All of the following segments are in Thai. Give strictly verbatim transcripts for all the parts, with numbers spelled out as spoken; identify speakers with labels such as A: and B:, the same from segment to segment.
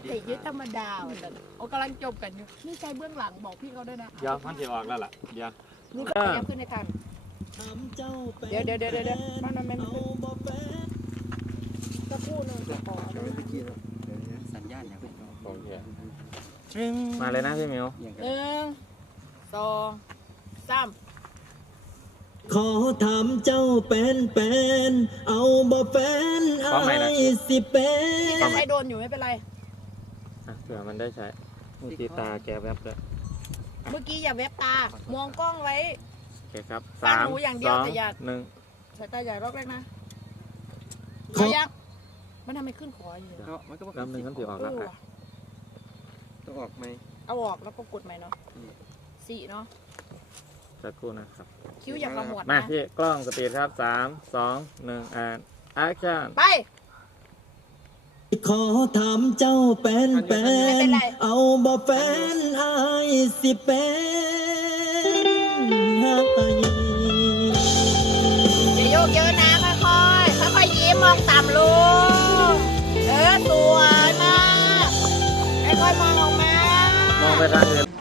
A: เด็กยึดธรรมดาแต่โอ้กำลังจบกันอยู่นี่ใจเบื้องหลังบอกพี่เขาด้วยนะ
B: เดี๋ยวมันจะออกแล้วล่ะเดี๋ยว
A: นี่ก็ยังขึ้นในกันเดี๋ยวเดี๋ยวเดี๋ยวเดี๋ยวมันมันมันขึ้นจะพูดหนึ่งจะขอ
C: สัญญาณอย่างไร
B: โอเคมาเลยนะพี่มิว
A: หนึ่งสองสาม
D: ขอถามเจ้าเป็นเป็นเอาบ่เป็นไอ้สิเป็น
A: นี่จะใช้โดนอยู่ไม่เป็นไร
B: เผื่อมันได้ใช้มือตีตาแกแวบเลย
A: เมื่อกี้อย่าแวบตามองกล้องไว้
B: โอเคครับ
A: ฟัง
B: สาม
A: หนูอย่างเดี
B: ส
A: ยว
B: อง
A: แต่อย่า
B: หนึ่ง
A: สายตาอย่ารอกแรกนะเอายังมันทำไมขึ้นคออยู่
C: เนาะมันก็บอก
B: ลำหนึ่งมันจะออก
A: เอ
B: แล้ว
A: อ
B: อ่ะ
A: ว่ะ
C: ต้องออกไหม
A: เอาออกแล้วก็กดใหม่เนาะสี่เนาะ
B: สักครู่นะครับ
A: คิ้วอย่าขมวด
B: มา
A: นะ
B: พี่กล้องสปีดครับสามสองหนึ่งอ่านแอคชั่น
A: ไป
D: ขอถามเจ้าเป็นเป็นเอาบ่เป็นไอ้สิเป็นให้
A: อย่าโยกเยอะนะค่อยๆค่อยๆยิ้มมองต่ำลงเออสวยมากค่อยๆมองออกมาม
B: องไปทางอื่น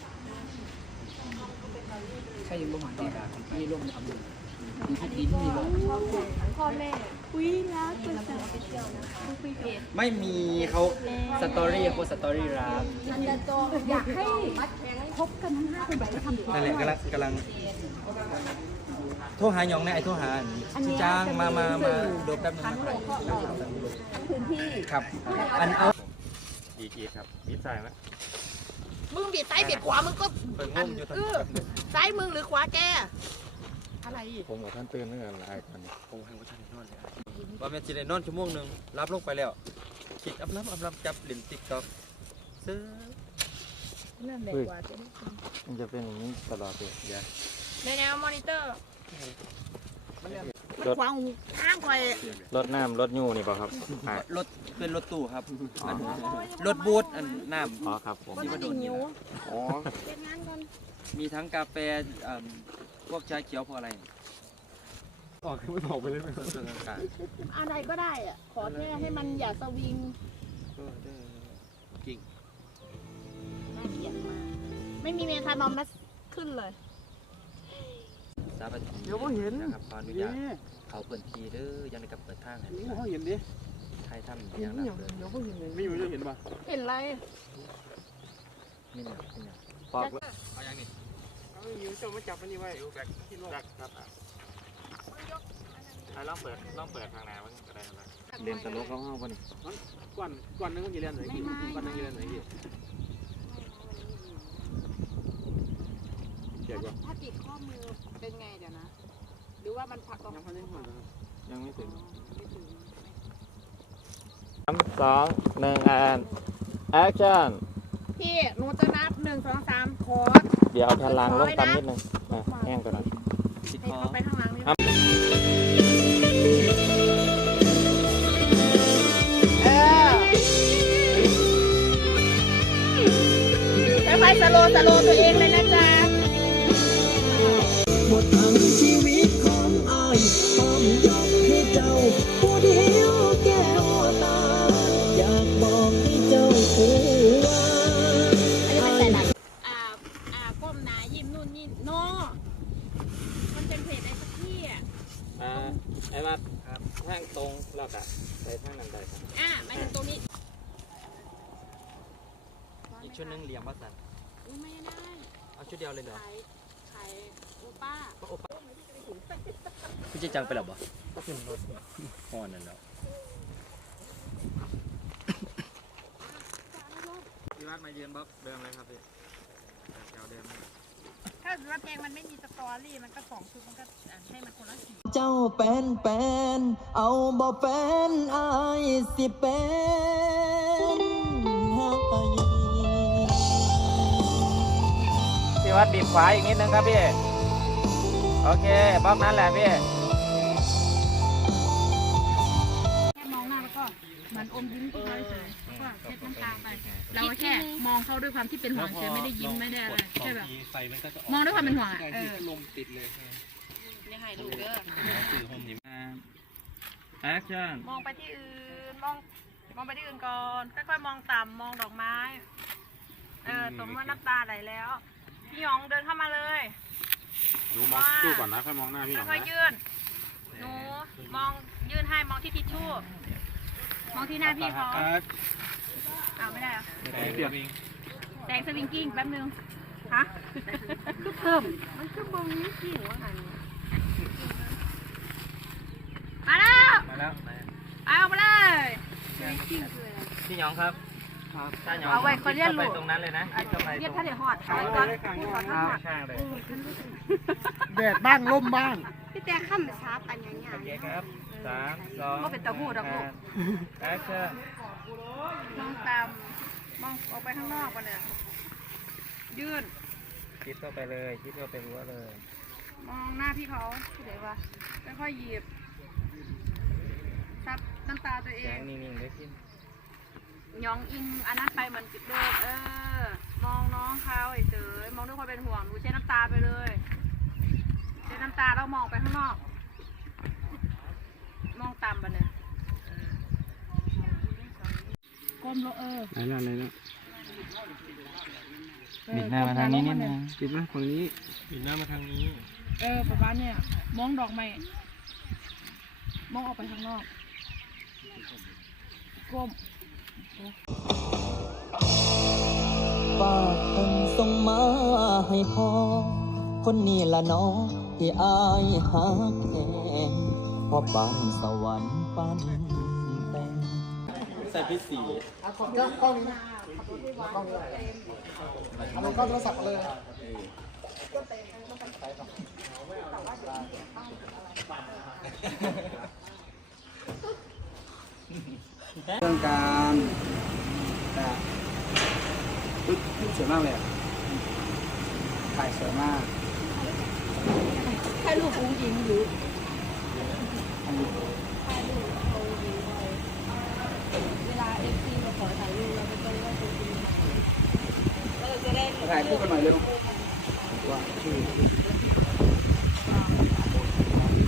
C: ใช่ยังบ่หวานดีครับมีลมทำอยู่มีทุกทีที่มีลม
A: พ่อแม่อุ้ยรักตัวสาวไปเที่ยวนะคะคุยเพจ
C: ไม่มีเขาสตอรี่โคสตอรี่รัก
A: มันจะโตอยากให้คบกันทั้งห้าคนแบบจะทำ
C: นั่นแหละกำลังกำลังโทรหาหยองแน่ไอ้โทรหาชิจ้างมามามาดูแป๊บนึงนะครับ
A: พื้นที่
C: ครับอันเอา
B: ดีกีครับบีบใส่ไหม
A: มึงบีบซ้ายบีบขวามึงก็
B: เปิดงงอยู่ตอน
A: เอ
B: นี้
A: อซ้ายมึงหรือขวาแกอะไร
B: ผมกับท่านตื่นเมื่อไหร่ตอนนี้
C: โอ้ยว่าท่านนอนเลยว่าแม่จีได้นอนชั่วโมงหนึ่งรับลงไปแล้วคิดอัพรับอัพรับจับเล่นติ๊กต็อกซื้อ
A: นั่นแหละกว่าจะได้
B: มันจะเป็นอย่างนี้ตลอดเลยเดี๋ยว
A: ในแนวมอนิเตอร์มันขวางหูข้างคอย
B: รถน้ำรถยูนี่เปล่าครับอ่ะ
C: รถเป็นรถตู้ครับอันรถบูธอันน้ำ
B: อ๋อครับผม
A: ก็จะดิ่งนิ้ว
C: อ๋อ
A: เล่นงานก่อน
C: มีทั้งกาแฟเอ่อพวกชาเขียวพวกอะไร
B: ออกคือไม่บอกไปเลย
C: เครื่องต่าง
A: อะไรก็ได้อะขอแค่ให้มันอย่าสวิง
C: ๆก็ได้กิ่ง
A: น่าเกลียดมากไม่มีเมทานอมนะขึ้นเลย
C: สาบันที
E: เดี๋ยวก็เห็น
C: นะครับขออนุ
E: นี่
C: ญาตเขาเปิดทีเด้อยังในกับเปิดทางให้
E: นี่เขาเห็นดิ
C: ไทยทำ
E: นี่
C: อย่าง
E: เดี๋
C: นั้
E: ย
C: นเลย
E: วเขาเห็นเลยไม่อยู่จะเห็นป่ะ
A: เห็นไร
C: นี่เนี่ยนี่เนี่ย
B: ปอกเลย
C: เอาอย่างนี้
E: เขาอยู่เจ้ามาจับอันนี้ไว้แบกที่โลก
B: จักครับอ่ะลองเปิดลองเปิดทางไหนมันก็ได้ครับเรียนตลกเขาห้องป่ะนี่
E: ก่อนก่อนนึงมันจะเรียนไหนกี่ก่อนนึงจะเรียนไหนกี่เจ็บป่ะ
A: ถ้าติดข้อมือเป็นไงเดี๋ยวนะ หรือว่ามันพัก
E: ยังพันยังหัวนะครับ
B: ยังไม่ถึงสามสองหนึ่งอ่านแอคชั่น
A: พี่หนูจะนับหนึ่งสองสามคอร์ส
B: เดี๋ยวเอาแผ่นรางลงต่ำนิดนึงอ่ะแห้งก่อนนะ
C: ติด
A: ให้
C: คอ
A: เขาไปข้างหลังนี่เออค่อยๆสโลว์สโลว์ตัวเองเลยนะจ๊ะ
D: หมดทั้งชีวิตของอายพร้อมยอมให้เจ้าผู้เดียวแก้วตาอยากบอกให้เจ้ารู้ว่า
A: อันนี้เป็นแต่หลังอ่าอ่าก้มหนายิ้มนู่นนี่โนมันเป็นเพจไอ้สักที่อ่ะ
B: อ่าไอ้มาครับทางตรงแล้วก็ไปทางนั้นได้ครับ
A: อ่ามาถึงตรงนี้
C: อีกชุดหนึงเหลี่ยมวัดสัน
A: อุ๊ยไม่ได้
C: เอาชุดเดียวเลยเหรอ
A: ขายขายโอป้า
C: พี่จะจังไปหรอบ่ก็เป็นรถพอนั่นแล้ว พี่วัดมาเยือนบ๊อบเดิมเลยครับพี่แถวเดิม
A: ถ้าว่าเพลงมันไม่มีสตอรี่มันก็สองชุดมันก็ให้มันคนละสี
D: เจ้าเป็นเป็นเอาบ่เป็นอายสิเป็นให้
B: พี่วัดบีบขวาอีกนิดนึงครับพี่โอเคบล็อกนั้นแหละพี่
A: แค่มองหน้าแล้วก็มันอมยิ้มที่เขาเฉยแล้วก็เช็ดน้ำตาไปเราแค่มองเขาด้วยความที่เป็นห่วงเฉยไม่ได้ยิ้มไม่ได้อะไรแค่แบบมองด้วยความเป็นห่วงอ่ะเออ
E: ลมติดเลย
A: ยังไงลูกเด้อ
B: แอคชั่น
A: มองไปที่อื่นมองมองไปที่อื่นก่อนค่อยๆมองต่ำมองดอกไม้เออสมมติว่าน้ำตาไหลแล้วพี่หยองเดินเข้ามาเลย
E: หนูมองตู้ก่อนนะค่อยมองหน้าพี่หยอง
A: ค่อย
E: นะ
A: ๆยื่นหนูมองยื่นให้มองที่ทิชชู่มองที่หน้าพี่เขาอ้าวไม่ได้เหรอ
E: เปียก
A: แดงสวิงกิ้งแป๊บนึงฮะคือเพิ่มมันคือบึงนี่กิ้งวะหันมาแล้ว
B: มาแล้ว
A: ไปออกมาเลยสวิงกิ้งคืออะไร
B: พี่หยองครับถ้าหยอง
A: เอาไว้คนเรียนรู้
B: ไปตรงนั้นเลยนะเข้าไป
A: เรียก
B: ตร
A: ท่าง นเดี๋ยวหอดเอาไว้ก่อนพูดก่อนท่านหอด
B: ข้างเลย
E: แดดบ้างลมบ้าง
A: พี่แต่ข้ามชาร์ปอันยังไง
B: โอเคครับสามสอง
A: ก็เป็นตะหูดอกลูก
B: แอคชั่น
A: มองตามมองออกไปข้างนอกก่อนเนี่ยยื่น
B: คิดเข้าไปเลยคิดเข้าไปรั้วเลย
A: มองหน้าพี่เขาที่ไหนวะค่อยๆหยิบซับน้ำตาตัวเอ
B: แจ้
A: ง
B: งนิ่งๆเลยพี่
A: ยองอิงอันนั้นไปเหมือนเดิมเออ มองน้องเขาไอ้เต๋อมองด้วยความเป็นห่วงหนูเช็ดน้ำตาไปเลยเช็ดน้ำตาแล้วมองไปข้างนอก มองต่ำไปเนี่ยก้มลงเออ
E: ไหนแล้วไหนแล้ว
B: บิดหน้ามาทางนี้นิดนึง
E: ปิดนะฝั่งนี้
C: บินหน้ามาทางนี้
A: เออประมาณเนี่ยมองดอกไม้มองออกไปข้างนอกก้ม
D: ฝากคนส่งมาให้พ่อคนนี้ละเน้องที่อายหักแทนพอบ้านสวรรค์ปันแต่ง
C: ใส่พี่สี
E: เรื่องการแต่ปึ๊บสวยมากเลยถ่ายสวยมาก
A: แค่ลูกอุ้งยิงหรือเวลาเอฟซีมาขอถ่ายรูปเราก็ต้องว่าตัวจริงเออจะได้
E: ถ่ายคู่กันหน่อยเลยลูกว่าชื่อ